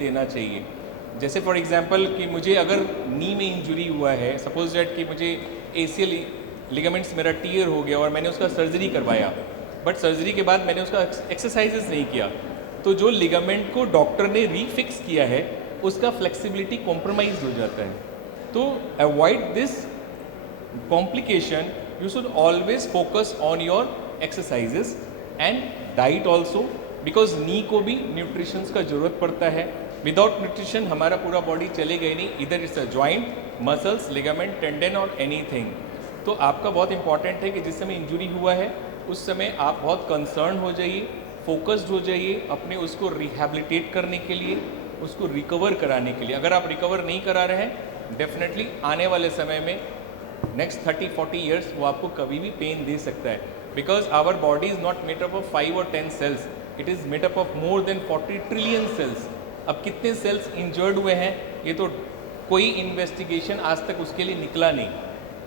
देना चाहिए। जैसे फॉर एग्जांपल कि मुझे अगर नी में इंजुरी हुआ है, सपोज दैट कि मुझे एसीएल लिगामेंट्स मेरा टीयर हो गया और मैंने उसका सर्जरी करवाया, बट सर्जरी के बाद मैंने उसका एक्सरसाइजेस नहीं किया, तो जो लिगामेंट को डॉक्टर ने रीफिक्स किया है उसका फ्लेक्सिबिलिटी कॉम्प्रोमाइज हो जाता है। तो avoid this complication you should always focus on your exercises and diet also, because नी को भी न्यूट्रिशंस का ज़रूरत पड़ता है। विदाउट न्यूट्रिशन हमारा पूरा बॉडी चलेगा ही नहीं, इधर it's a joint, muscles, ligament, tendon और एनीथिंग। तो आपका बहुत इंपॉर्टेंट है कि जिस समय इंजुरी हुआ है उस समय आप बहुत कंसर्न हो जाइए, फोकस्ड हो जाइए अपने उसको रिहैबिलिटेट करने के लिए, उसको रिकवर कराने के लिए। अगर आप रिकवर नहीं करा रहे हैं, डेफिनेटली आने वाले समय में नेक्स्ट 30-40 ईयर्स वो आपको कभी भी पेन दे सकता है, because our body is not made up of 5 और 10 cells, it is made up of more than 40 trillion cells. अब कितने सेल्स इंजर्ड हुए हैं ये तो कोई इन्वेस्टिगेशन आज तक उसके लिए निकला नहीं,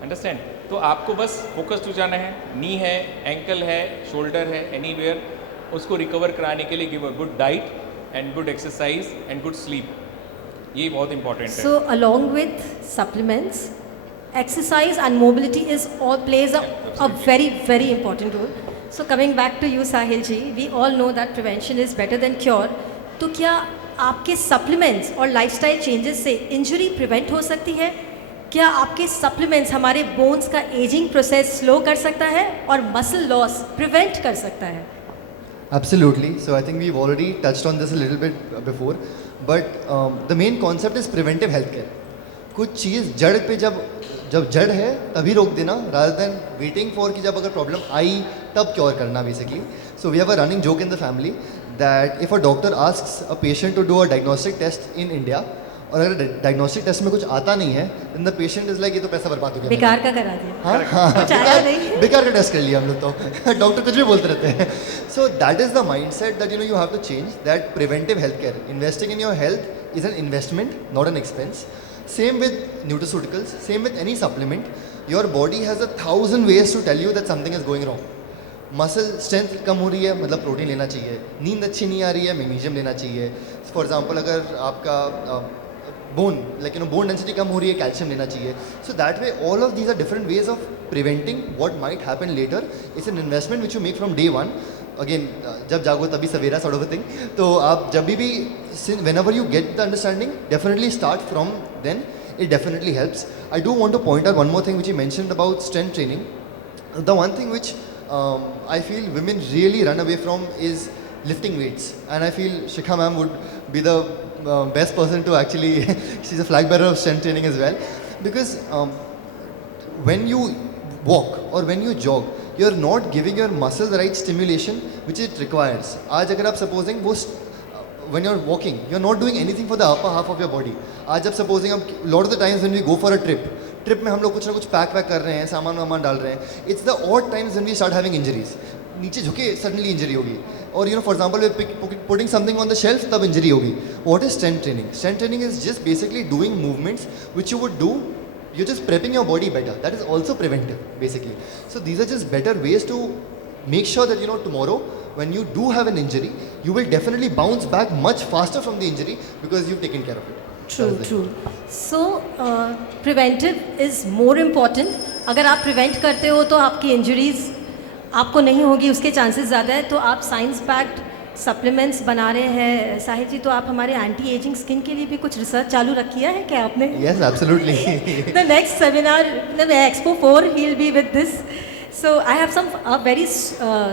अंडरस्टैंड। तो आपको बस फोकस्ड हो जाना है, नी है, एंकल है, शोल्डर है, एनीवेयर, उसको रिकवर कराने के लिए give a good diet and good exercise and good sleep, ये बहुत इंपॉर्टेंट है। So along with supplements, exercise and mobility is all plays a very important role. So coming back to you Sahil ji, we all know that prevention is better than cure. तो क्या आपके supplements और lifestyle changes से injury prevent हो सकती है? क्या आपके supplements हमारे bones का aging process slow कर सकता है और muscle loss prevent कर सकता है? Absolutely. So I think we've already touched on this a little bit before, but the main concept is preventive healthcare. कुछ चीज़ जड़ पे जब जड़ है तभी रोक देना, rather than waiting for कि जब अगर प्रॉब्लम आई तब क्योर करना basically. So we have a running joke in the family that if a doctor asks a patient to do a diagnostic test in India, और अगर डायग्नोस्टिक टेस्ट में कुछ आता नहीं है, then the patient is like ये तो पैसा बर्बाद हो गया, बेकार का करा दिया। हाँ कुछ आया नहीं। बेकार का टेस्ट कर लिया हम लोग तो डॉक्टर कुछ भी बोलते रहते हैं। So that is the mindset that you have to change, that preventive health care, investing in your health is an investment, not an expense. Same with nutraceuticals, same with any supplement. Your body has 1,000 ways to tell you that something is going wrong. Muscle strength कम हो रही है मतलब protein लेना चाहिए, नींद अच्छी नहीं आ रही है मैग्नीशियम लेना चाहिए। फॉर एग्जांपल अगर आपका बोन बोन डेंसिटी कम हो रही है, कैल्शियम लेना चाहिए। So that way all of these are different ways of preventing what might happen later. It's an investment which you make from day one. Again जब जागो तभी सवेरा सॉर्ट ऑफ अ थिंग। तो आप जब भी whenever you get the understanding, definitely start from then. It definitely helps. I do want to point out one more thing which you mentioned about strength training. The one thing which I feel women really run away from is lifting weights, and I feel Shikha ma'am would be the best person to actually she's a flag bearer of strength training as well, because when you walk or when you jog, you're not giving your muscle the right stimulation which it requires. आज अगर आप supposing वो when you're walking, you're not doing anything for the upper half of your body. आज जब supposing हम lot of the times when we go for a trip में हम लोग कुछ ना कुछ पैक कर रहे हैं, सामान वामान डाल रहे हैं, it's the odd times when we start having injuries. नीचे झुके suddenly injury होगी, और for example we're putting something on the shelf तब injury होगी. What is strength training? Strength training is just basically doing movements which you would do, you're just prepping your body better. That is also preventive basically. So these are just better ways to make sure that tomorrow when you do have an injury, you will definitely bounce back much faster from the injury because you've taken care of it. True. So preventive is more important. अगर आप prevent करते हो तो आपकी injuries आपको नहीं होगी, उसके chances ज़्यादा है। तो आप science backed supplements बना रहे हैं साहिल जी, तो आप हमारे anti aging skin के लिए भी कुछ research चालू रखिया है क्या आपने? Yes, absolutely. The next seminar, the Expo 4, he'll be with this. So I have a very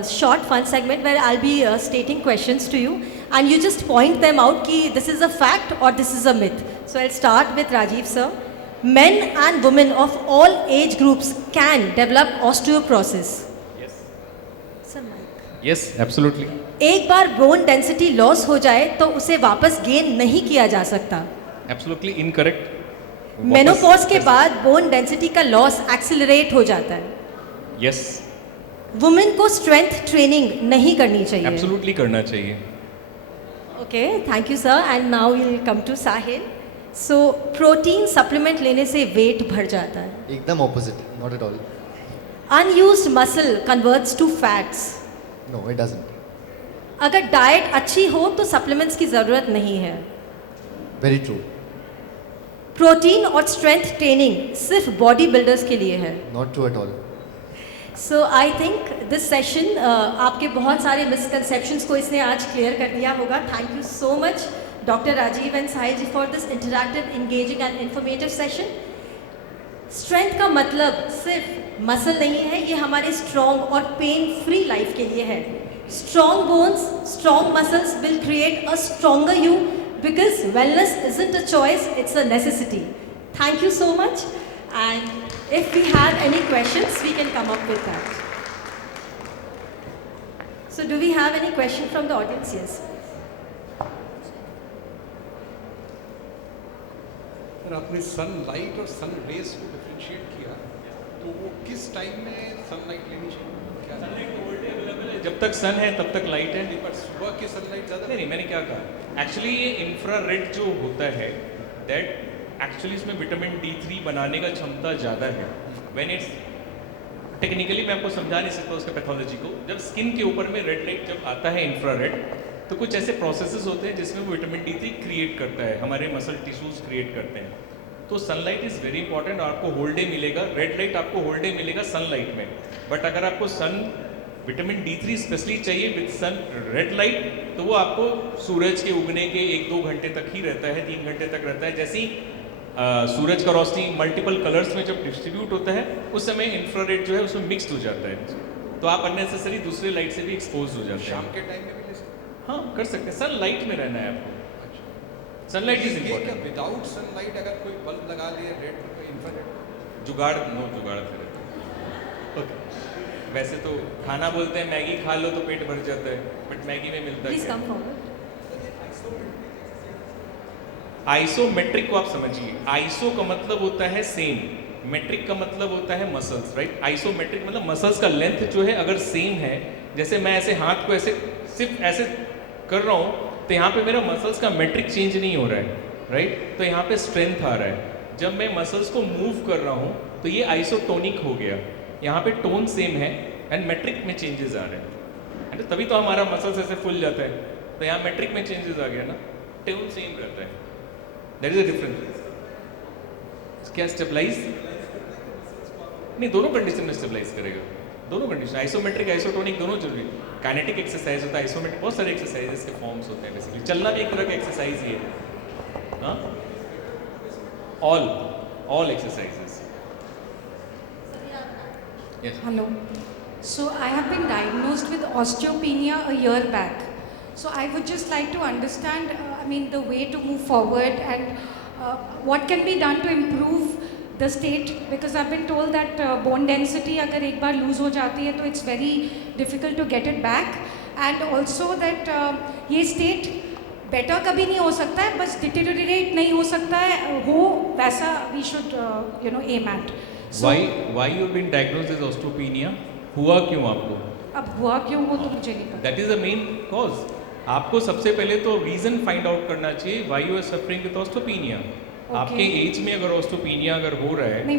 short fun segment where I'll be stating questions to you, and you just point them out कि this is a fact or this is a myth. So I'll start with Rajiv sir. Men and women of all age groups can develop osteoporosis. Yes. Sir, Mike. Yes, absolutely. एक बार bone density loss हो जाए तो उसे वापस gain नहीं किया जा सकता. Absolutely incorrect. Menopause के बाद bone density का loss accelerate हो जाता है. Yes. वुमेन को स्ट्रेंथ ट्रेनिंग नहीं करनी चाहिए? एब्सोल्युटली करना चाहिए। Okay, thank you sir. And now will come to Sahil. So protein supplement लेने से वेट बढ़ जाता है? एकदम opposite, not at all. Unused muscle converts to fats? No, it doesn't. अगर डाइट अच्छी हो तो सप्लीमेंट्स की ज़रूरत नहीं है? Very true. प्रोटीन और स्ट्रेंथ ट्रेनिंग सिर्फ बॉडी बिल्डर्स के लिए है. Not true at all. So I think this session आपके बहुत सारे मिसकंसेप्शंस को इसने आज क्लियर कर दिया होगा. Thank you so much doctor Rajeev and Sahil ji for this interactive, engaging and informative session. Strength का मतलब सिर्फ मसल नहीं है, ये हमारे स्ट्रॉन्ग और पेन फ्री लाइफ के लिए है. Strong bones, strong muscles will create a stronger you, because wellness isn't a choice, it's a necessity. Thank you so much, and if we have any questions we can come up with that. So do we have any question from the audience? Yes. Sir आपने sunlight और sun rays को differentiate किया, तो वो किस time में sunlight लेनी चाहिए? क्या जब तक सन है तब तक लाइट है. पर सुबह की सनलाइट ज़्यादा नहीं, मैंने क्या कहा, एक्चुअली ये इंफ्रारेड जो होता है दैट एक्चुअली इसमें विटामिन D3 बनाने का क्षमता ज़्यादा है. व्हेन इट्स टेक्निकली मैं आपको समझा नहीं सकता उसके पैथोलॉजी को. जब स्किन के ऊपर में रेड लाइट जब आता है इंफ्रारेड, तो कुछ ऐसे प्रोसेसेस होते हैं जिसमें वो विटामिन D3 क्रिएट करता है, हमारे मसल टिश्यूज क्रिएट करते हैं. तो सनलाइट इज़ वेरी इंपॉर्टेंट. आपको होल डे मिलेगा, रेड लाइट आपको होल डे मिलेगा सनलाइट में. बट अगर आपको सन विटामिन D3 स्पेशली चाहिए विद सन रेड लाइट, तो वो आपको सूरज के उगने के 1-2 घंटे तक ही रहता है, 3 घंटे तक रहता है. जैसे ही सूरज का रोशनी मल्टीपल कलर्स में जब डिस्ट्रीब्यूट होता है, उस समय इंफ्रारेड जो है उसमें मिक्सड हो जाता है, तो आप अननेसेसरी दूसरे लाइट से भी एक्सपोज हो जाते हैं. शाम के टाइम में भी ले सकते हैं? हाँ, कर सकते हैं. सनलाइट में रहना है आपको. सनलाइट इज ये क्या इम्पोर्टेंट. विदाउट सनलाइट अगर कोई बल्ब लगा ले रेड तो कोई इंफ्रारेड? जुगाड़ जुगाड़ फिर. वैसे तो खाना बोलते हैं मैगी खा लो तो पेट भर जाता है, बट मैगी में मिलता Please है. come forward. आइसोमेट्रिक को आप समझिए. आइसो का मतलब होता है सेम, मेट्रिक का मतलब होता है मसल्स, राइट. आइसोमेट्रिक मतलब मसल्स का लेंथ जो है अगर सेम है, जैसे मैं ऐसे हाथ को ऐसे सिर्फ ऐसे कर रहा हूँ, तो यहाँ पे मेरा मसल्स का मेट्रिक चेंज नहीं हो रहा है, राइट. तो यहाँ पे स्ट्रेंथ आ रहा है. जब मैं मसल्स को मूव कर रहा हूँ तो ये आइसोटोनिक हो गया. यहाँ पे टोन सेम है एंड मेट्रिक में चेंजेस आ रहे हैं, एंड तभी तो हमारा मसल्स ऐसे फुल जाता है. तो यहाँ मेट्रिक में चेंजेस आ गया ना, टोन सेम रहता है. That is a difference. क्या स्टेबलाइज? नहीं, दोनों कंडीशन में स्टेबलाइज करेगा. दोनों कंडीशन, आइसोमेट्रिक आइसोटोनिक दोनों जरूरी. काइनेटिक एक्सरसाइज होता है, आइसोमेट्रिक बहुत सारे एक्सरसाइजेस के फॉर्म्स होते हैं. बेसिकली चलना भी एक तरह का एक्सरसाइज ही है. हाँ, all exercises. Yes. Hello. So I have been diagnosed with osteopenia a year back. So I would just like to understand, the way to move forward and what can be done to improve the state, because I've been told that bone density अगर एक बार lose हो जाती है तो it's very difficult to get it back, and also that ये state better कभी नहीं हो सकता है, बस deteriorate नहीं हो सकता है, हो वैसा we should aim at. So, why you been diagnosed as osteopenia? हुआ क्यों आपको? अब हुआ क्यों वो तो मुझे नहीं पता. That is the main cause. आपको सबसे पहले तो रीजन फाइंड आउट करना चाहिए why you are suffering with osteopenia. आपके एज में अगर osteopenia अगर हो रहा है, नहीं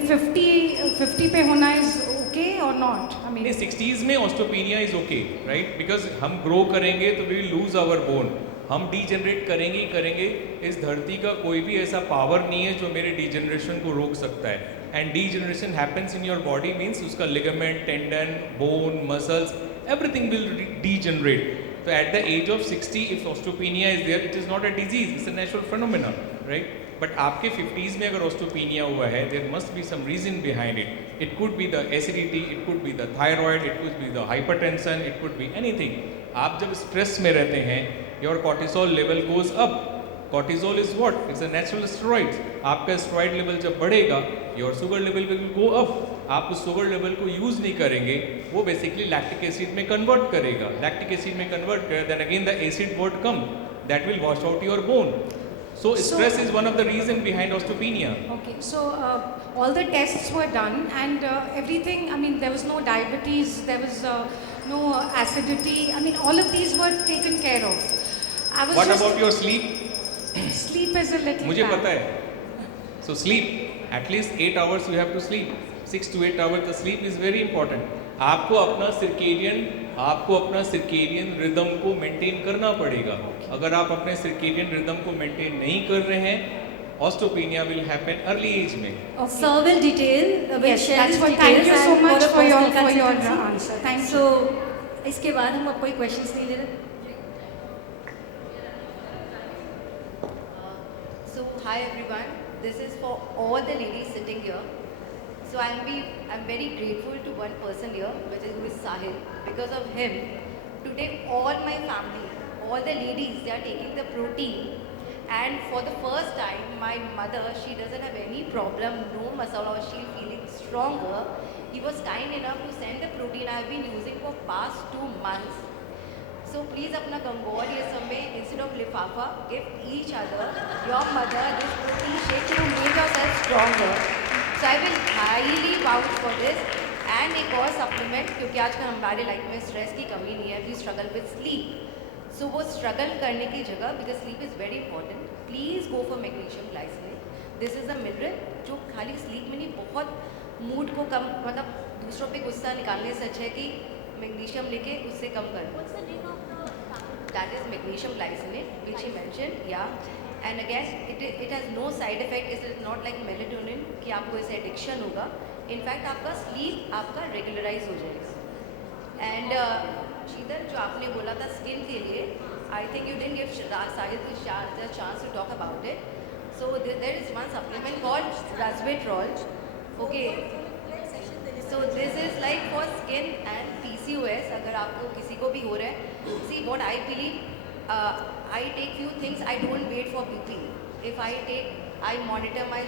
50 पे होना is okay or not? नहीं 60s में osteopenia is okay, right? Because हम ग्रो करेंगे तो we will lose our bone. हम डीजेनरेट करेंगे ही करेंगे. इस धरती का कोई भी ऐसा पावर नहीं है जो मेरे डीजेनरेशन को रोक सकता है. And degeneration happens in your body means उसका ligament, tendon, bone, muscles, everything will degenerate. तो at the age of 60 if osteopenia is there, it is not a disease, it's a natural phenomena, right. But आपके 50s में अगर osteopenia हुआ है, there must be some reason behind it. It could be the acidity, it could be the thyroid, it could be the hypertension, it could be anything. आप जब stress में रहते हैं, your cortisol level goes up. Cortisol is what? It's a natural steroid. आपका steroid level जब बढ़ेगा, your sugar level will go up. आप उस शुगर लेवल को यूज नहीं करेंगे, वो बेसिकली लैक्टिक एसिड में कन्वर्ट करेगा. लैक्टिक एसिड में कन्वर्ट करे, then again the acid would come, that will wash out your bone. So stress is one of the reason behind osteopenia. Okay, so all the tests were done and everything, there was no diabetes, there was no acidity, all of these were taken care of. What about your sleep? Sleep is a little मुझे bad. पता है. So sleep, at least 8 hours you have to sleep. 6 to 8 hours the sleep is very important. आपको अपना circadian आपको अपना circadian rhythm को maintain करना पड़ेगा। अगर आप अपने सर्केडियन रिदम को मेंटेन नहीं कर रहे हैं, osteopenia will happen early age में। Sir will detail, will Yes, share that's his what. details Thank you so and much a for your personal consultancy. answer. Thank you. So इसके बाद हम अब कोई questions नहीं ले रहे। So hi everyone, this is for all the ladies sitting here. So I'm very grateful to one person here, who is Sahil. Because of him, today all my family, all the ladies, they are taking the protein. And for the first time, my mother, she doesn't have any problem, no masala, she feeling stronger. He was kind enough to send the protein I have been using for past 2 months. So please अपना गंगौर ये सब में instead of लिफाफा give each other your mother this protein shake to make yourself stronger. So I will highly vouch for this. And एक और supplement क्योंकि आजकल हमारे लाइफ में स्ट्रेस की कमी नहीं है, we struggle with sleep. So वो struggle करने की जगह because sleep is very important. Please go for magnesium glycinate. This is a mineral जो खाली sleep में नहीं बहुत मूड को कम मतलब दूसरों पे गुस्सा निकालने से अच्छा है कि मैग्नीशियम लेके उससे कम कर। That is magnesium glycinate, which he mentioned, yeah. And again, it has no side effect. It is not like melatonin कि आपको इससे addiction होगा. In fact, आपका sleep आपका regularize हो जाएगा. And शीतल जो आपने बोला था skin के लिए, I think you didn't give Sahil the chance to talk about it. So there is one supplement called resveratrol. Okay. So this is like for skin and PCOS. अगर आपको किसी को भी हो रहा है, see what I believe. I take few things. I don't wait for BP. If I take, I monitor my